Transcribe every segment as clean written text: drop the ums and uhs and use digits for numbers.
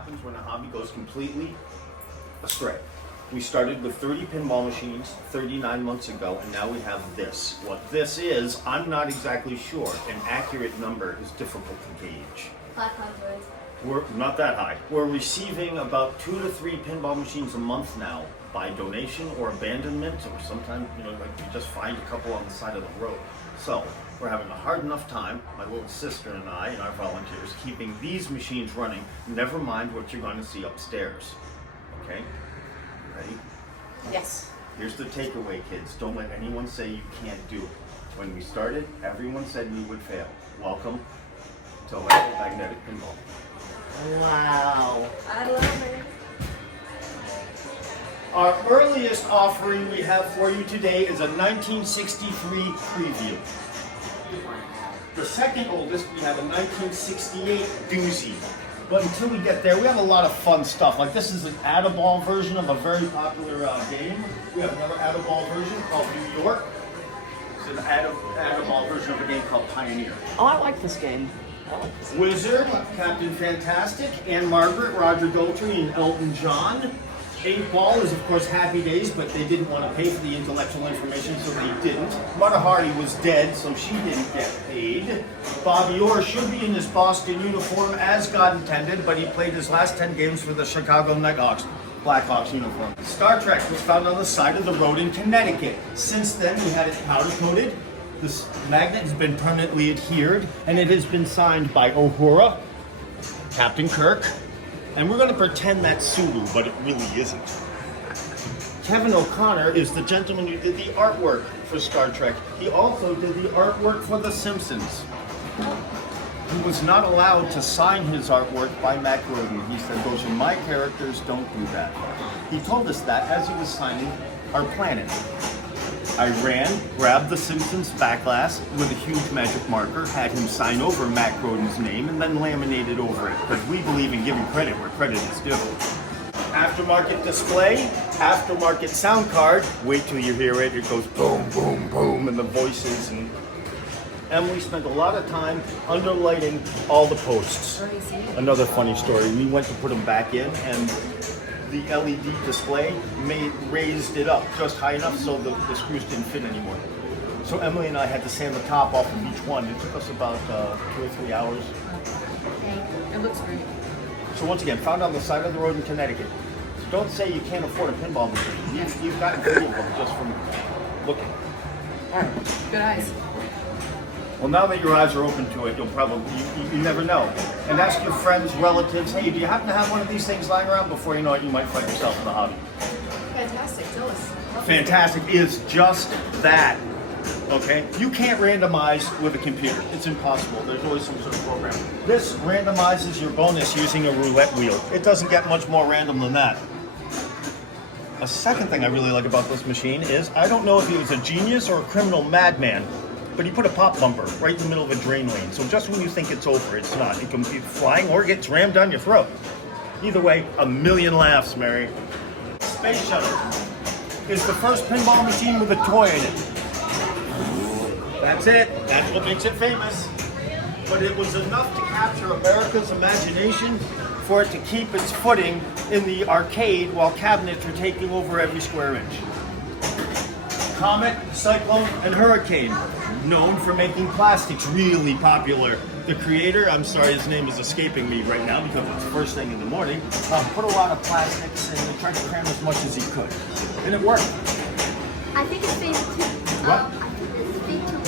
happens when a hobby goes completely astray. We started with 30 pinball machines 39 months ago, and now we have this. What this is, I'm not exactly sure. An accurate number is difficult to gauge. 500. We're not that high. We're receiving about 2 to 3 pinball machines a month now by donation or abandonment, or sometimes, like we just find a couple on the side of the road. So we're having a hard enough time, my little sister and I and our volunteers, keeping these machines running, never mind what you're going to see upstairs. Okay? Ready? Yes. Here's the takeaway, kids. Don't let anyone say you can't do it. When we started, everyone said we would fail. Welcome to Electromagnetic Pinball. Wow. I love it. Our earliest offering we have for you today is a 1963 preview. The second oldest, we have a 1968 doozy. But until we get there, we have a lot of fun stuff. Like this is an Add-A-Ball version of a very popular game. We have another Add-A-Ball version called New York. It's an Add-A-Ball version of a game called Pioneer. Oh, I like this game. Wizard, Captain Fantastic, Anne Margaret, Roger Daltrey, and Elton John. 8-Ball is, of course, Happy Days, but they didn't want to pay for the intellectual information, so they didn't. Mata Hari was dead, so she didn't get paid. Bobby Orr should be in his Boston uniform as God intended, but he played his last 10 games for the Chicago Blackhawks uniform. Star Trek was found on the side of the road in Connecticut. Since then, we had it powder-coated. This magnet has been permanently adhered, and it has been signed by Uhura, Captain Kirk, and we're going to pretend that's Sulu, but it really isn't. Kevin O'Connor is the gentleman who did the artwork for Star Trek. He also did the artwork for The Simpsons. He was not allowed to sign his artwork by Matt Groden. He said, those are my characters, don't do that. He told us that as he was signing our planet. I ran, grabbed the Simpsons back glass with a huge magic marker, had him sign over Matt Groden's name, and then laminated over it, because we believe in giving credit where credit is due. Aftermarket display, aftermarket sound card. Wait till you hear it. It goes boom, boom, boom, and the voices. And Emily spent a lot of time underlighting all the posts. Another funny story. We went to put them back in, and the LED display raised it up just high enough so the screws didn't fit anymore. So Emily and I had to sand the top off of each one. It took us about 2 or 3 hours. It looks great. So once again, found on the side of the road in Connecticut. So don't say you can't afford a pinball machine. You've gotten 3 of them just from looking. All right. Good eyes. Well, now that your eyes are open to it, you'll probably, you never know. And ask your friends, relatives, hey, do you happen to have one of these things lying around? Before you know it, you might find yourself in the hobby. Fantastic. Tell us. Fantastic is just that, okay? You can't randomize with a computer. It's impossible. There's always some sort of program. This randomizes your bonus using a roulette wheel. It doesn't get much more random than that. A second thing I really like about this machine is, I don't know if he was a genius or a criminal madman, but he put a pop bumper right in the middle of a drain lane. So just when you think it's over, it's not. It can be flying or gets rammed down your throat. Either way, a million laughs, Mary. Space Shuttle is the first pinball machine with a toy in it. That's it. That's what makes it famous. But it was enough to capture America's imagination for it to keep its footing in the arcade while cabinets were taking over every square inch. Comet, Cyclone, and Hurricane, known for making plastics really popular. The creator, I'm sorry his name is escaping me right now because it's first thing in the morning, put a lot of plastics and tried to cram as much as he could. And it worked. I think it's been to, What? I think it's been to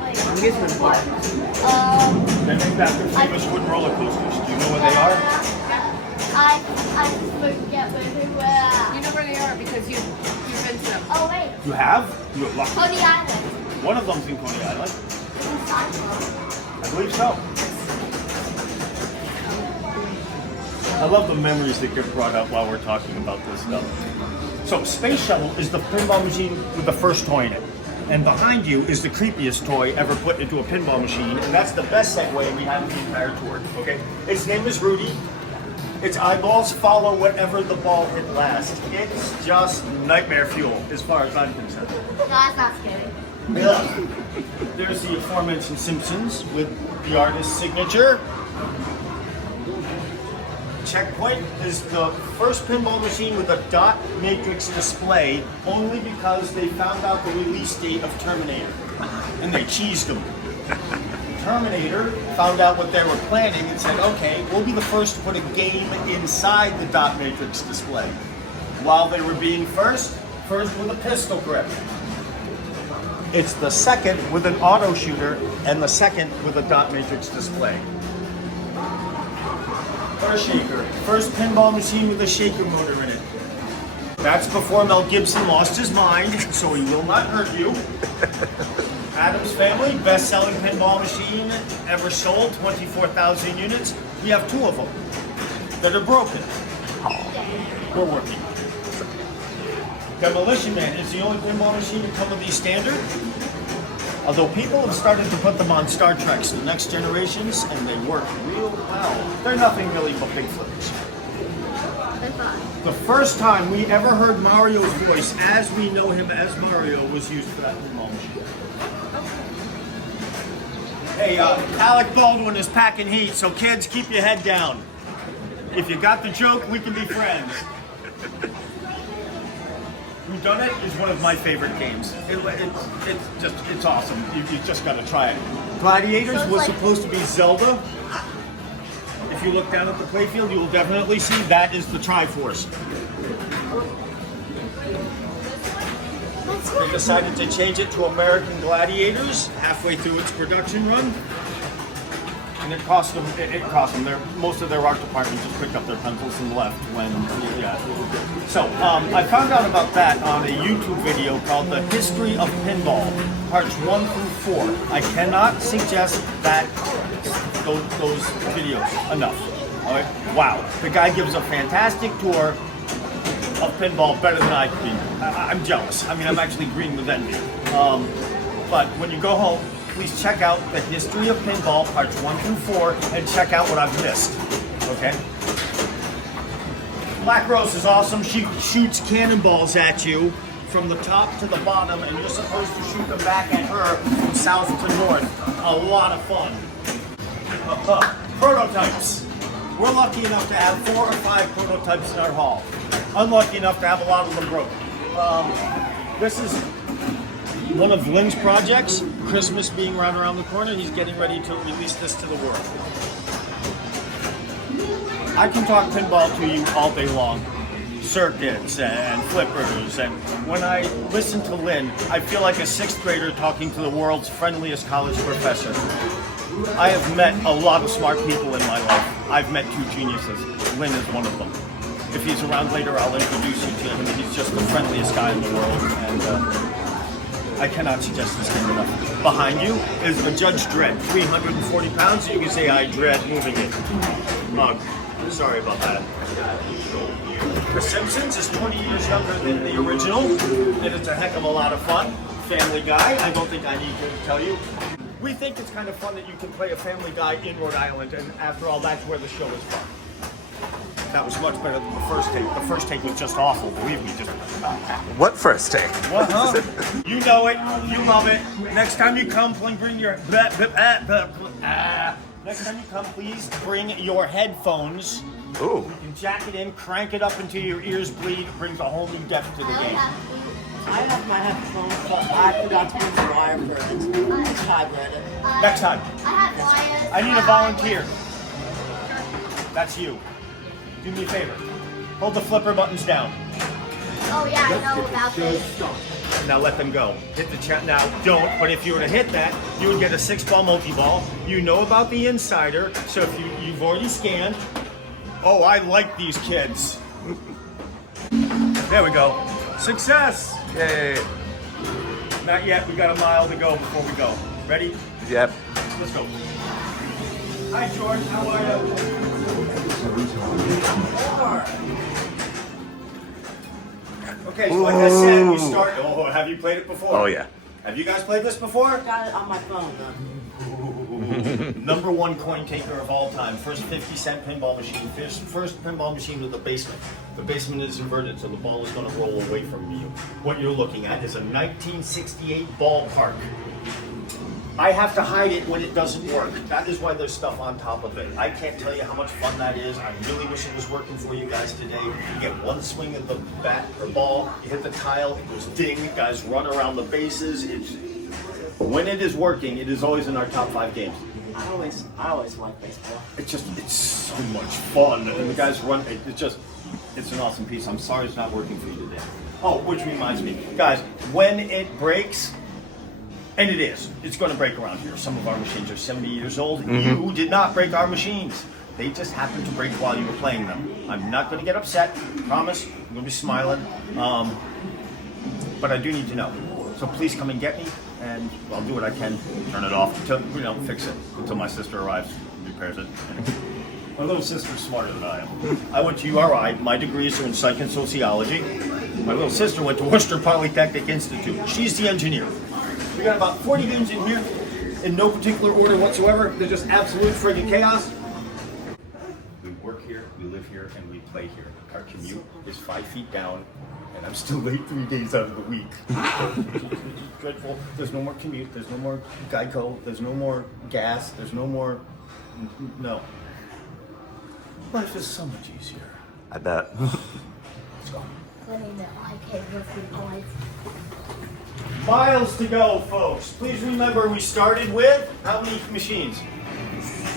I think it's been what? They make that the famous wooden roller coasters. Do you know where they are? I just forget where they were. You know where they are because you've been to them. Oh wait, You have? You're lucky. Coney Island. One of them's in Coney Island. I believe so. I love the memories that get brought up while we're talking about this stuff. So Space Shuttle is the pinball machine with the first toy in it. And behind you is the creepiest toy ever put into a pinball machine, and that's the best segue we have in the entire tour, okay? Its name is Rudy. Its eyeballs follow whatever the ball hit last. It's just nightmare fuel, as far as I'm concerned. No, that's not scary. Yeah. There's the aforementioned Simpsons with the artist's signature. Checkpoint is the first pinball machine with a dot matrix display only because they found out the release date of Terminator and they cheesed them. Terminator found out what they were planning and said, okay, we'll be the first to put a game inside the dot matrix display. While they were being first with a pistol grip. It's the second with an auto shooter and the second with a dot matrix display. Or a shaker. First pinball machine with a shaker motor in it. That's before Mel Gibson lost his mind, so he will not hurt you. Addams Family, best-selling pinball machine ever sold, 24,000 units. We have 2 of them that are broken. We're working. Demolition Man is the only pinball machine to come with these standard. Although people have started to put them on Star Trek's The Next Generations, and they work real well. They're nothing really but big flippers. The first time we ever heard Mario's voice, as we know him as Mario, was used for that pinball machine. Hey, Alec Baldwin is packing heat, so kids, keep your head down. If you got the joke, we can be friends. Whodunit is one of my favorite games. It's awesome. You just got to try it. Gladiators was supposed to be Zelda. If you look down at the playfield, you will definitely see that is the Triforce. They decided to change it to American Gladiators halfway through its production run. And it cost them. Most of their art department just picked up their pencils and left when. Yeah. So I found out about that on a YouTube video called "The History of Pinball," parts 1 through 4. I cannot suggest those videos enough. All right. Wow, the guy gives a fantastic tour of pinball, better than I can. I'm jealous. I mean, I'm actually green with envy. But when you go home, please check out The History of Pinball, parts 1 through 4, and check out what I've missed. Okay? Black Rose is awesome. She shoots cannonballs at you from the top to the bottom, and you're supposed to shoot them back at her from south to north. A lot of fun. Prototypes. We're lucky enough to have 4 or 5 prototypes in our hall. Unlucky enough to have a lot of them broken. This is one of Lynn's projects. Christmas being right around the corner, he's getting ready to release this to the world. I can talk pinball to you all day long. Circuits and flippers, and when I listen to Lynn, I feel like a 6th grader talking to the world's friendliest college professor. I have met a lot of smart people in my life. I've met 2 geniuses. Lynn is one of them. If he's around later, I'll introduce you to him. He's just the friendliest guy in the world, and I cannot suggest this game enough. Behind you is the Judge Dredd, 340 pounds. You can say I dread moving it. Mug. Sorry about that. The Simpsons is 20 years younger than the original, and it's a heck of a lot of fun. Family Guy, I don't think I need to tell you. We think it's kind of fun that you can play a Family Guy in Rhode Island, and after all, that's where the show is from. That was much better than the first take. The first take was just awful, believe me. Just What first take? what, huh? You know it. You love it. Next time you come, bring your. Next time you come, please bring your headphones. Ooh. You can jack it in, crank it up until your ears bleed. It brings a whole new depth to the game. I have my headphones, but I forgot to bring the wire for it. Todd read it. Next time. I need a volunteer. That's you. Do me a favor. Hold the flipper buttons down. Oh yeah, I know about this. Now let them go. Hit the chat. Now don't, but if you were to hit that, you would get a 6-ball multi-ball. You know about the insider, so if you've already scanned. Oh, I like these kids. There we go. Success! Yay. Not yet, we got a mile to go before we go. Ready? Yep. Let's go. Hi George, how are you? Okay, so like I said, we start. Oh, have you played it before? Oh, yeah. Have you guys played this before? Got it on my phone, though. Number 1 coin taker of all time. First 50-cent pinball machine. First pinball machine with a basement. The basement is inverted, so the ball is going to roll away from you. What you're looking at is a 1968 ballpark. I have to hide it when it doesn't work. That is why there's stuff on top of it. I can't tell you how much fun that is. I really wish it was working for you guys today. You get one swing of the bat or ball, you hit the tile, it goes ding, guys run around the bases. When it is working, it is always in our top 5 games. I always like baseball. It's so much fun. And the guys run, it's an awesome piece. I'm sorry it's not working for you today. Oh, which reminds me, guys, when it breaks, and it's going to break around here. Some of our machines are 70 years old. You did not break our machines. They just happened to break while you were playing them. I'm not going to get upset, promise. I'm going to be smiling. But I do need to know. So please come and get me, and I'll do what I can. Turn it off, fix it until my sister arrives and repairs it. My little sister's smarter than I am. I went to URI. My degrees are in psych and sociology. My little sister went to Worcester Polytechnic Institute. She's the engineer. We got about 40 games in here, in no particular order whatsoever. They're just absolute friggin' chaos. We work here, we live here, and we play here. Our commute is 5 feet down, and I'm still late 3 days out of the week. It's dreadful. There's no more commute, there's no more Geico, there's no more gas, there's no more... No. Life is so much easier. I bet. Let's go. Funny that I can't go through life. Miles to go, folks. Please remember we started with how many machines?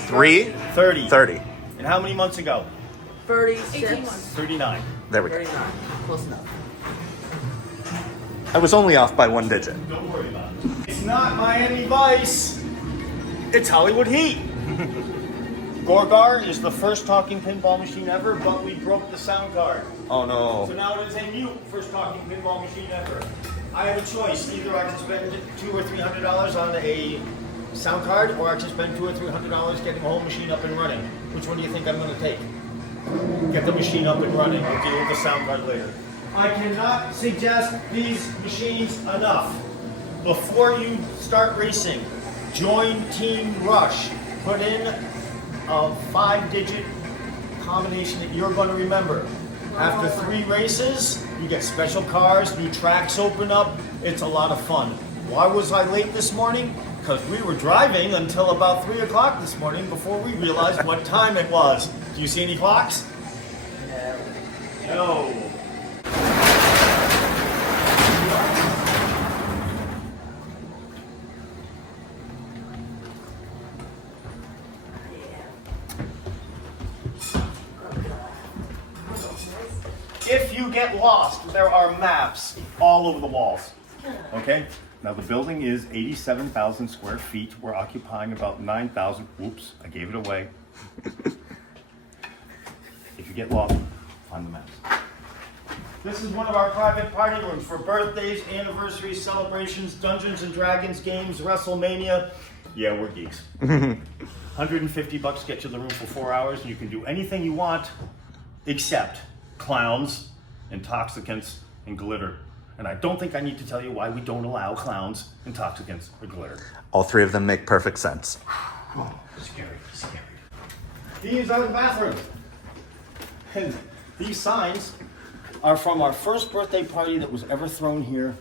3? 30. 30. And how many months ago? 36. 18 months. 39. There we go. 39. Close enough. I was only off by 1 digit. Don't worry about it. It's not Miami Vice. It's Hollywood Heat. Gorgar is the first talking pinball machine ever, but we broke the sound card. Oh no. So now it is a mute first talking pinball machine ever. I have a choice. Either I can spend $200 or $300 on a sound card, or I can spend $200 or $300 getting the whole machine up and running. Which one do you think I'm going to take? Get the machine up and running. I'll deal with the sound card later. I cannot suggest these machines enough. Before you start racing, join Team Rush. Put in a 5-digit combination that you're going to remember. After 3 races, you get special cars, new tracks open up. It's a lot of fun. Why was I late this morning? Because we were driving until about 3 o'clock this morning before we realized what time it was. Do you see any clocks? No. If you get lost, there are maps all over the walls. Okay? Now the building is 87,000 square feet. We're occupying about 9,000. Whoops, I gave it away. If you get lost, find the maps. This is one of our private party rooms for birthdays, anniversaries, celebrations, Dungeons and Dragons games, WrestleMania. Yeah, we're geeks. $150 get you the room for 4 hours, and you can do anything you want except clowns, intoxicants, and glitter. And I don't think I need to tell you why we don't allow clowns, intoxicants, or glitter. All 3 of them make perfect sense. Oh, scary, scary. These are the bathrooms. And these signs are from our first birthday party that was ever thrown here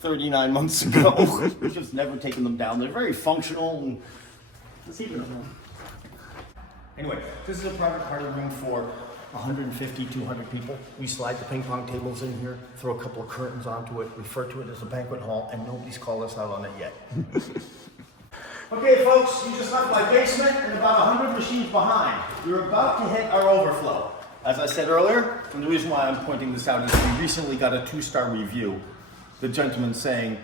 39 months ago. We've just never taken them down. They're very functional. And let's see them. Anyway, this is a private party room for 150, 200 people. We slide the ping pong tables in here, throw a couple of curtains onto it, refer to it as a banquet hall, and nobody's called us out on it yet. Okay, folks, you just left my basement and about 100 machines behind. You're about to hit our overflow. As I said earlier, and the reason why I'm pointing this out is we recently got a 2-star review. The gentleman saying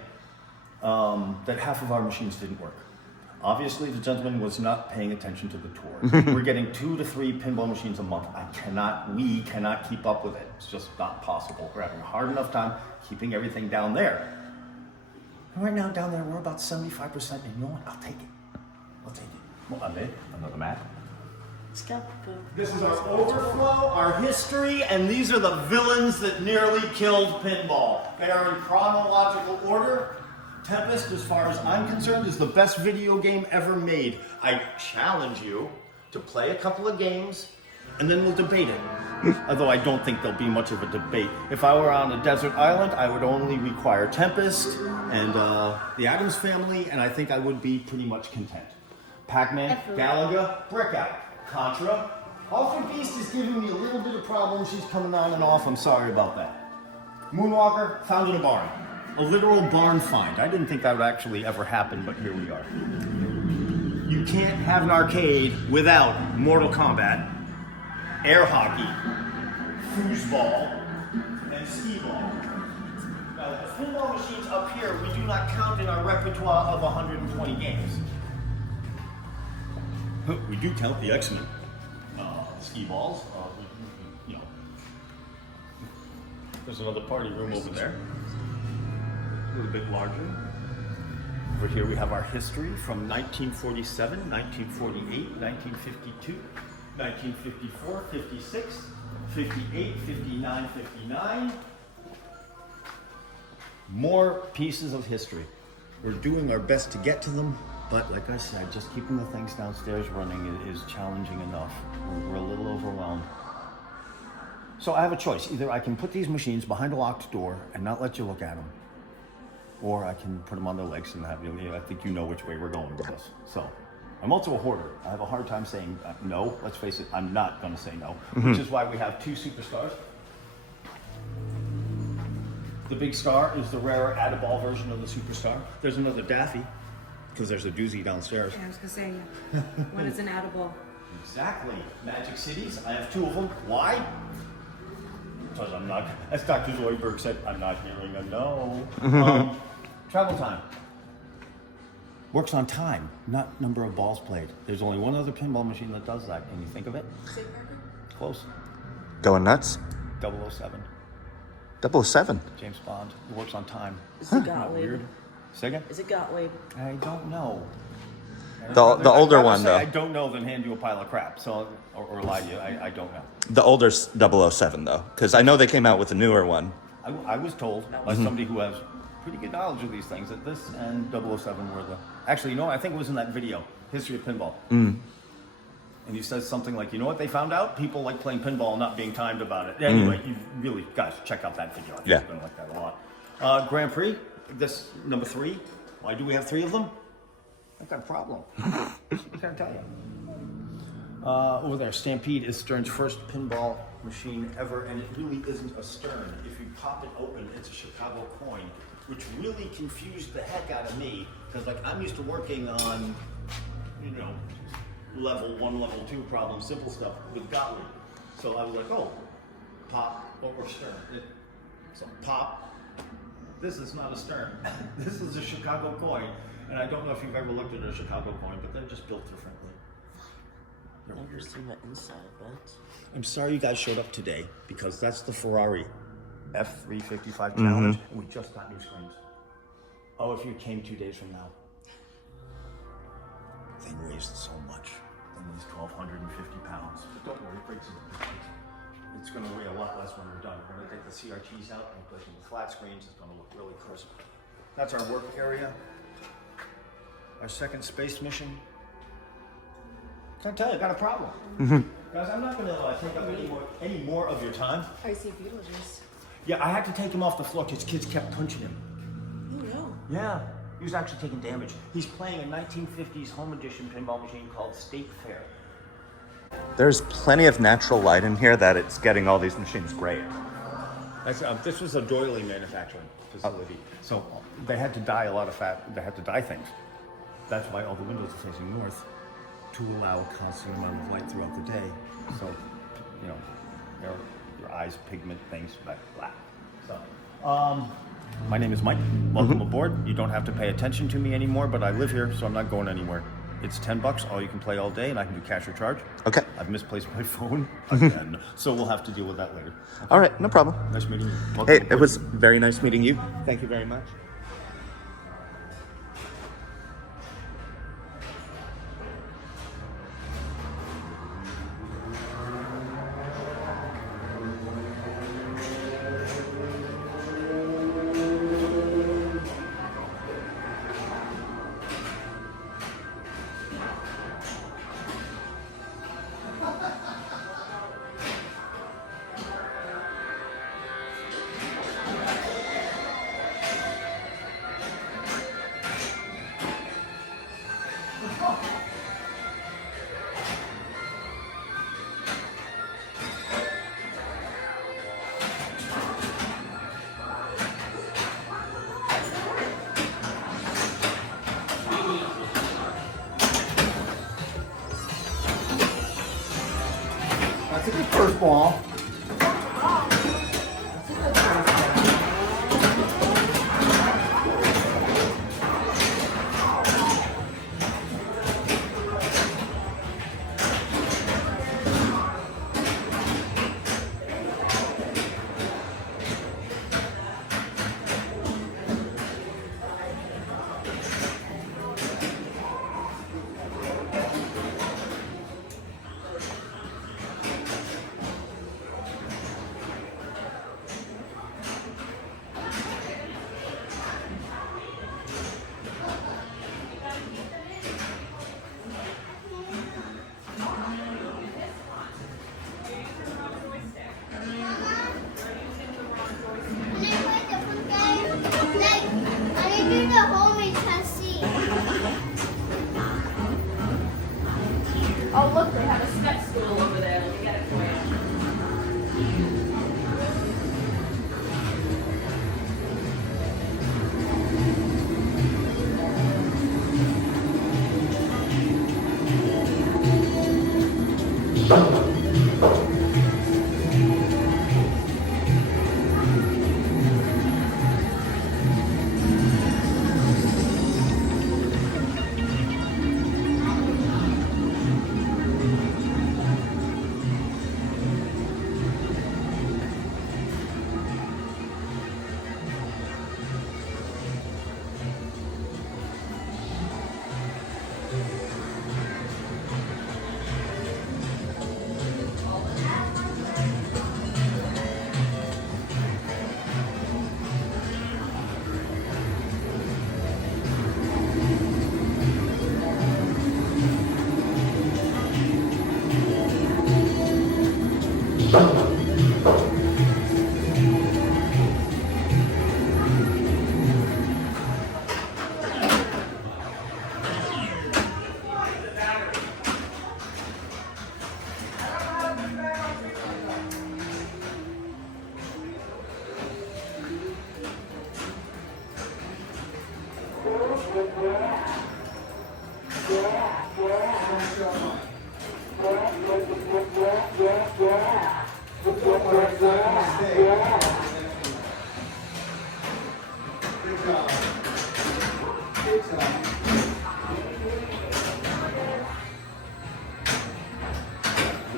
that half of our machines didn't work. Obviously, the gentleman was not paying attention to the tour. We're getting 2 to 3 pinball machines a month. We cannot keep up with it. It's just not possible. We're having a hard enough time keeping everything down there. And right now, down there, we're about 75%, and you know what? I'll take it. I'll take it. Well, another map. This is our overflow, our history, and these are the villains that nearly killed pinball. They are in chronological order. Tempest, as far as I'm concerned, is the best video game ever made. I challenge you to play a couple of games and then we'll debate it. Although I don't think there'll be much of a debate. If I were on a desert island, I would only require Tempest and the Addams Family, and I think I would be pretty much content. Pac-Man, Galaga, Breakout, Contra. Alpha Beast is giving me a little bit of problem. She's coming on and off. I'm sorry about that. Moonwalker, found in a barn. A literal barn find. I didn't think that would actually ever happen, but here we are. You can't have an arcade without Mortal Kombat, air hockey, foosball, and skee-ball. Now, the pinball machines up here, we do not count in our repertoire of 120 games. We do count the X-Men, skee-balls, you know. There's another party room over there, a little bit larger. Over here we have our history from 1947, 1948, 1952, 1954, 56, 58, 59, 59. More pieces of history. We're doing our best to get to them, but like I said, just keeping the things downstairs running is challenging enough. We're a little overwhelmed. So I have a choice. Either I can put these machines behind a locked door and not let you look at them, or I can put them on their legs and have you. I think you know which way we're going with this. So I'm also a hoarder. I have a hard time saying no. Let's face it, I'm not going to say no, which is why we have two superstars. The big star is the rarer add-a-ball version of the superstar. There's another Daffy, because there's a doozy downstairs. Yeah, I was gonna say, when is an edible? Exactly. Magic Cities, I have two of them. Why? Because I'm not, as Dr. Zoidberg said, I'm not hearing a no. Travel time. Works on time, not number of balls played. There's only one other pinball machine that does that. Can you think of it? Close. Going nuts? 007. 007. James Bond. It works on time. Is it Not Gottlieb? weird. Say again? Is it Gottlieb? I don't know. The older I'd rather one, say though. I don't know than hand you a pile of crap. So, or lie to you. I don't know. The older 007, though, because I know they came out with a newer one. I was told by somebody who has pretty good knowledge of these things that this and 007 were the. Actually, you know, I think it was in that video, History of Pinball. And he says something like, you know what they found out? People like playing pinball and not being timed about it. Anyway, you really, guys, check out that video. I think Yeah. you're going to like that a lot. Grand Prix, this number 3. Why do we have 3 of them? I've got a problem. I can't tell you. Over there, Stampede is Stern's first pinball machine ever, and it really isn't a Stern. If you pop it open, it's a Chicago coin, which really confused the heck out of me, because like I'm used to working on, you know, level 1, level 2 problem, simple stuff with Gottlieb. So I was like, oh, pop or Stern. So pop. This is not a Stern. This is a Chicago coin. And I don't know if you've ever looked at a Chicago coin, but they're just built differently. They're Never weird. seen the inside of it. I'm sorry you guys showed up today, because that's the Ferrari F355 Challenge, and we just got new screens. Oh, if you came 2 days from now. Thing weighs so much. Thing weighs 1,250 pounds. But don't worry, it breaks into pieces. It's going to weigh a lot less when we're done. We're going to take the CRTs out and place them with flat screens. It's going to look really crisp. That's our work area. Our second space mission. Can't tell you, I got a problem. Guys, I'm not going to take up any more of your time. I see Beetlejuice. Yeah, I had to take him off the floor because kids kept punching him. Oh no. Yeah, he was actually taking damage. He's playing a 1950s home edition pinball machine called State Fair. There's plenty of natural light in here that it's getting all these machines great. This was a doily manufacturing facility, so they had to dye a lot of fat. They had to dye things. That's why all the windows are facing north, to allow a constant amount of light throughout the day. So, you know, your eyes pigment things like black. So, my name is Mike. Welcome aboard. You don't have to pay attention to me anymore, but I live here, so I'm not going anywhere. It's $10, all you can play all day, and I can do cash or charge. Okay. I've misplaced my phone again, so we'll have to deal with that later. All right, no problem. Nice meeting you. Welcome Hey, aboard. it was very nice meeting you. Thank you very much. That's a good first ball. Oh, look, they have a step stool over there. Let me get it for you.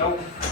Nope.